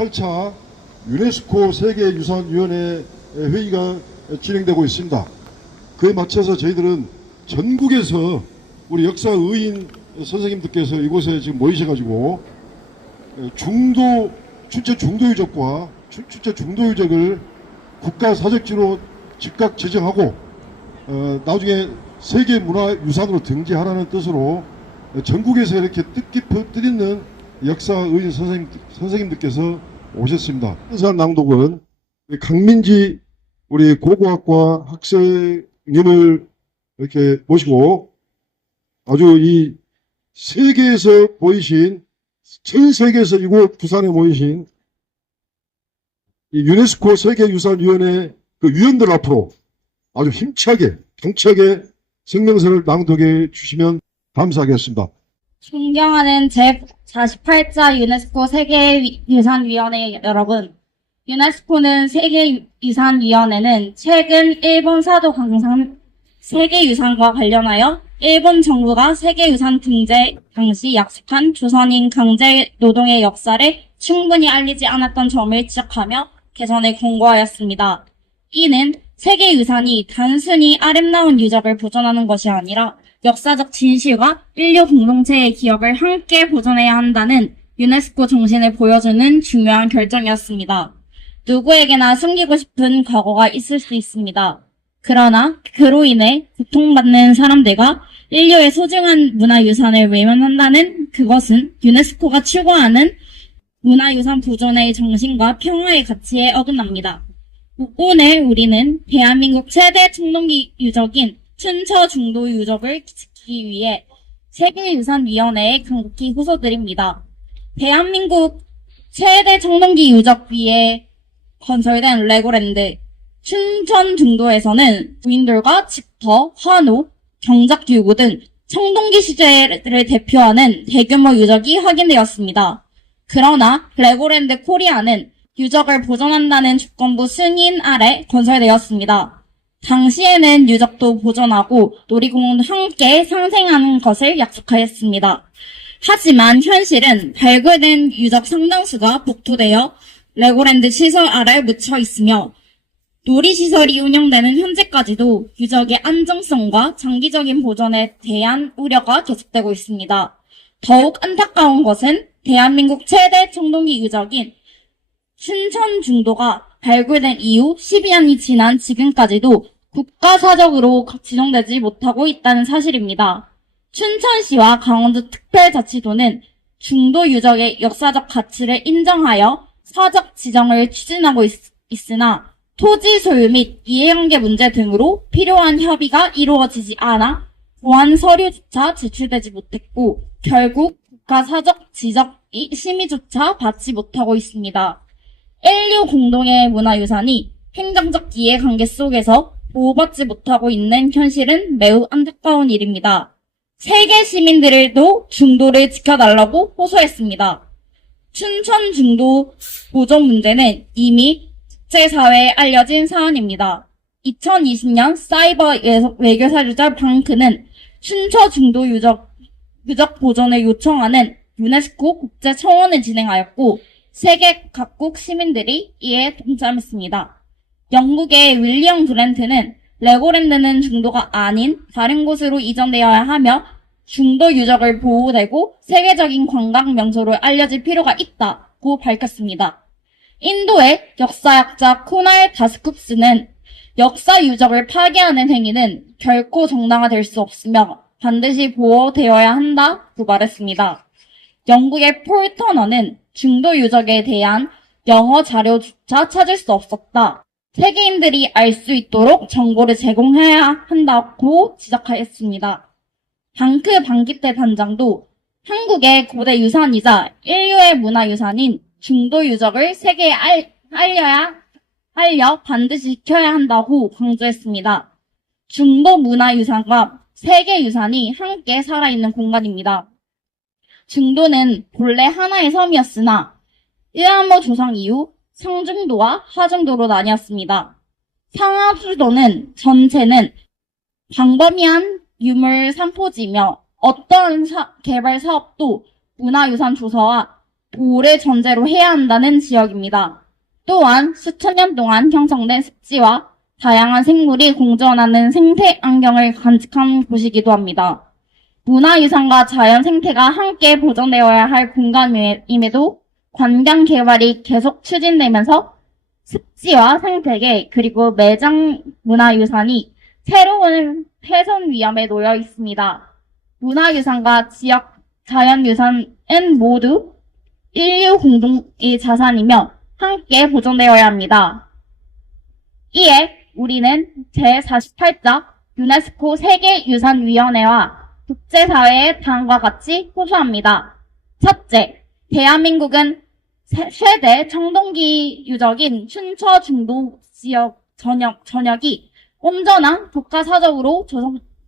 제28차 유네스코 세계유산위원회 회의가 진행되고 있습니다. 그에 맞춰서 저희들은 전국에서 우리 역사의인 선생님들께서 이곳에 지금 모이셔가지고 춘천 중도유적과 춘천 중도유적을 국가사적지로 즉각 지정하고 나중에 세계문화유산으로 등재하라는 뜻으로 전국에서 이렇게 뜻깊은 역사의인 선생님들께서 오셨습니다. 사람 낭독은 강민지 우리 고고학과 학생님을 이렇게 모시고 아주 이 세계에서 보이신 전 세계에서 이곳 부산에 모이신 이 유네스코 세계유산위원회 그 위원들 앞으로 아주 힘차게 경차게 성명서를 낭독해 주시면 감사하겠습니다. 존경하는 제48차 유네스코 세계유산위원회 여러분, 유네스코는 세계유산위원회는 최근 일본 사도 강상 세계유산과 관련하여 일본 정부가 세계유산 등재 당시 약속한 조선인 강제 노동의 역사를 충분히 알리지 않았던 점을 지적하며 개선을 권고하였습니다. 이는 세계유산이 단순히 아름다운 유적을 보존하는 것이 아니라 역사적 진실과 인류 공동체의 기억을 함께 보존해야 한다는 유네스코 정신을 보여주는 중요한 결정이었습니다. 누구에게나 숨기고 싶은 과거가 있을 수 있습니다. 그러나 그로 인해 고통받는 사람들과 인류의 소중한 문화유산을 외면한다는 그것은 유네스코가 추구하는 문화유산 보존의 정신과 평화의 가치에 어긋납니다. 오늘 우리는 대한민국 최대 청동기 유적인 춘천 중도 유적을 지키기 위해 세계유산위원회에 강력히 호소드립니다. 대한민국 최대 청동기 유적 위에 건설된 레고랜드 춘천 중도에서는 부인돌과 집터, 환호, 경작교구 등 청동기 시대를 대표하는 대규모 유적이 확인되었습니다. 그러나 레고랜드 코리아는 유적을 보존한다는 주권부 승인 아래 건설되었습니다. 당시에는 유적도 보존하고 놀이공원도 함께 상생하는 것을 약속하였습니다. 하지만 현실은 발굴된 유적 상당수가 복토되어 레고랜드 시설 아래 묻혀 있으며 놀이시설이 운영되는 현재까지도 유적의 안정성과 장기적인 보존에 대한 우려가 계속되고 있습니다. 더욱 안타까운 것은 대한민국 최대 청동기 유적인 춘천 중도가 발굴된 이후 12년이 지난 지금까지도 국가사적으로 지정되지 못하고 있다는 사실입니다. 춘천시와 강원도특별자치도는 중도 유적의 역사적 가치를 인정하여 사적 지정을 추진하고 있으나 토지 소유 및 이해관계 문제 등으로 필요한 협의가 이루어지지 않아 보안 서류조차 제출되지 못했고 결국 국가사적 지정이 심의조차 받지 못하고 있습니다. 인류 공동의 문화유산이 행정적 이해관계 속에서 보호받지 못하고 있는 현실은 매우 안타까운 일입니다. 세계 시민들도 중도를 지켜달라고 호소했습니다. 춘천 중도 보존 문제는 이미 국제사회에 알려진 사안입니다. 2020년 사이버 외교사주자 방크는 춘천 중도 유적 보존을 요청하는 유네스코 국제청원을 진행하였고 세계 각국 시민들이 이에 동참했습니다. 영국의 윌리엄 그랜트는 레고랜드는 중도가 아닌 다른 곳으로 이전되어야 하며 중도 유적을 보호되고 세계적인 관광 명소로 알려질 필요가 있다고 밝혔습니다. 인도의 역사학자 코날 다스쿱스는 역사 유적을 파괴하는 행위는 결코 정당화될 수 없으며 반드시 보호되어야 한다고 말했습니다. 영국의 폴 터너는 중도 유적에 대한 영어 자료조차 찾을 수 없었다. 세계인들이 알 수 있도록 정보를 제공해야 한다고 지적하였습니다. 방크 방기태 단장도 한국의 고대 유산이자 인류의 문화유산인 중도 유적을 세계에 알려 반드시 지켜야 한다고 강조했습니다. 중도 문화유산과 세계유산이 함께 살아있는 공간입니다. 중도는 본래 하나의 섬이었으나 이라모 조상 이후 상중도와 하중도로 나뉘었습니다. 상하수도는 전체는 광범위한 유물 산포지며 어떠한 개발 사업도 문화유산 조서와 보호를 전제로 해야 한다는 지역입니다. 또한 수천 년 동안 형성된 습지와 다양한 생물이 공존하는 생태 환경을 간직한 곳이기도 합니다. 문화유산과 자연 생태가 함께 보존되어야 할 공간임에도 관광 개발이 계속 추진되면서 습지와 생태계 그리고 매장 문화유산이 새로운 훼손 위험에 놓여 있습니다. 문화유산과 지역 자연유산은 모두 인류 공동의 자산이며 함께 보존되어야 합니다. 이에 우리는 제48자 유네스코 세계유산위원회와 국제사회의 다음과 같이 호소합니다. 첫째, 대한민국은 최대 청동기 유적인 춘천 중도 지역 전역이 온전한 국가사적으로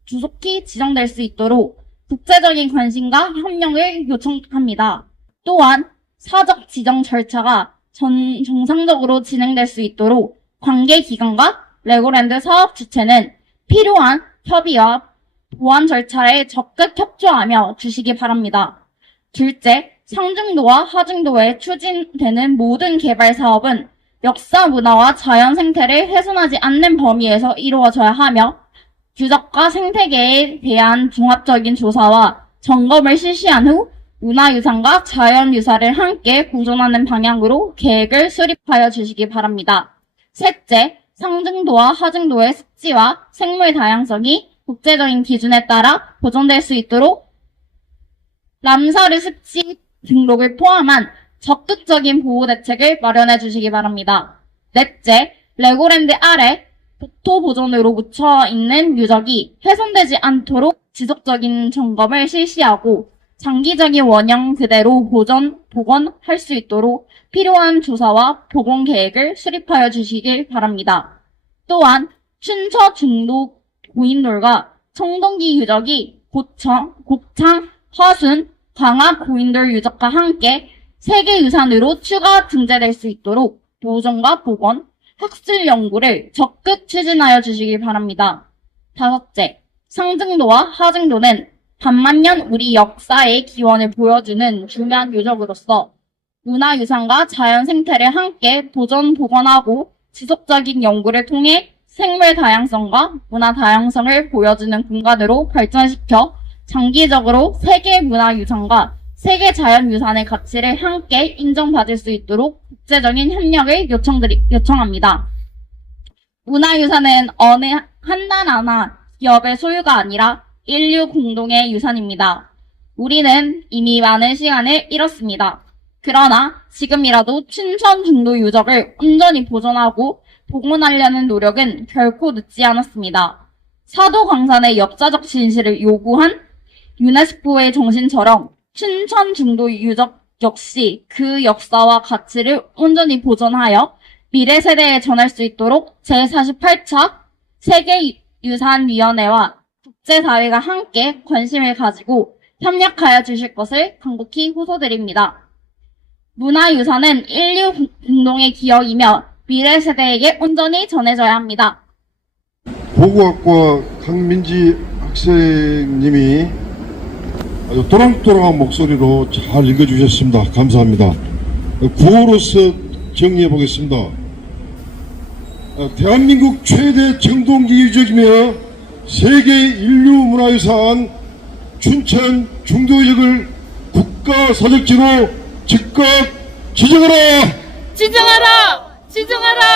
조속히 지정될 수 있도록 국제적인 관심과 협력을 요청합니다. 또한 사적 지정 절차가 정상적으로 진행될 수 있도록 관계기관과 레고랜드 사업 주체는 필요한 협의와 보완 절차에 적극 협조하며 주시기 바랍니다. 둘째, 상중도와 하중도에 추진되는 모든 개발 사업은 역사 문화와 자연 생태를 훼손하지 않는 범위에서 이루어져야 하며 유적과 생태계에 대한 종합적인 조사와 점검을 실시한 후 문화유산과 자연유산을 함께 보존하는 방향으로 계획을 수립하여 주시기 바랍니다. 셋째, 상중도와 하중도의 습지와 생물 다양성이 국제적인 기준에 따라 보존될 수 있도록 람사르 습지 등록을 포함한 적극적인 보호 대책을 마련해 주시기 바랍니다. 넷째, 레고랜드 아래 국토 보존으로 묻혀 있는 유적이 훼손되지 않도록 지속적인 점검을 실시하고 장기적인 원형 그대로 복원할 수 있도록 필요한 조사와 복원 계획을 수립하여 주시길 바랍니다. 또한 춘천 중도 고인돌과 청동기 유적이 곡창, 화순, 광화 고인돌 유적과 함께 세계유산으로 추가 등재될 수 있도록 보존과 복원, 학술 연구를 적극 추진하여 주시길 바랍니다. 다섯째, 상중도와 하중도는 반만년 우리 역사의 기원을 보여주는 중요한 유적으로서 문화유산과 자연 생태를 함께 보존, 복원하고 지속적인 연구를 통해 생물 다양성과 문화 다양성을 보여주는 공간으로 발전시켜 장기적으로 세계 문화유산과 세계 자연유산의 가치를 함께 인정받을 수 있도록 국제적인 협력을 요청합니다. 문화유산은 어느 한 나라나 기업의 소유가 아니라 인류 공동의 유산입니다. 우리는 이미 많은 시간을 잃었습니다. 그러나 지금이라도 춘천 중도 유적을 온전히 보존하고 복원하려는 노력은 결코 늦지 않았습니다. 사도광산의 역사적 진실을 요구한 유네스코의 정신처럼 춘천 중도 유적 역시 그 역사와 가치를 온전히 보존하여 미래 세대에 전할 수 있도록 제48차 세계유산위원회와 국제사회가 함께 관심을 가지고 협력하여 주실 것을 간곡히 호소드립니다. 문화유산은 인류 공동의 기억이며 미래 세대에게 온전히 전해져야 합니다. 보고학과 강민지 학생님이 아주 또랑또랑한 목소리로 잘 읽어주셨습니다. 감사합니다. 구호로서 정리해 보겠습니다. 대한민국 최대 청동기 유적이며 세계 인류 문화유산 춘천 중도유적을 국가사적지로 즉각 지정하라! 지정하라! 지정하라!